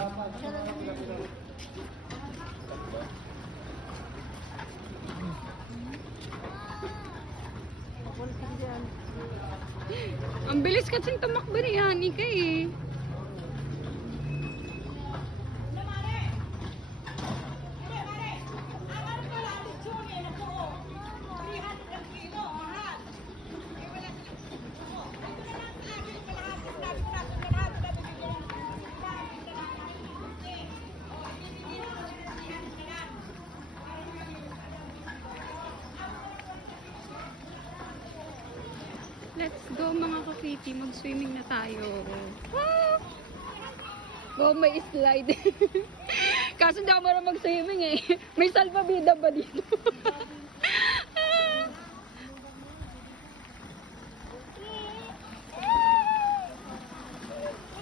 Ang bilis kasing tumakbo ni Hanika eh. Let's go mga ka-kitty, mag-swimming na tayo. Ah! Oh, may slide. Kaso hindi ako marunong mag-swimming eh. May salvavida ba dito?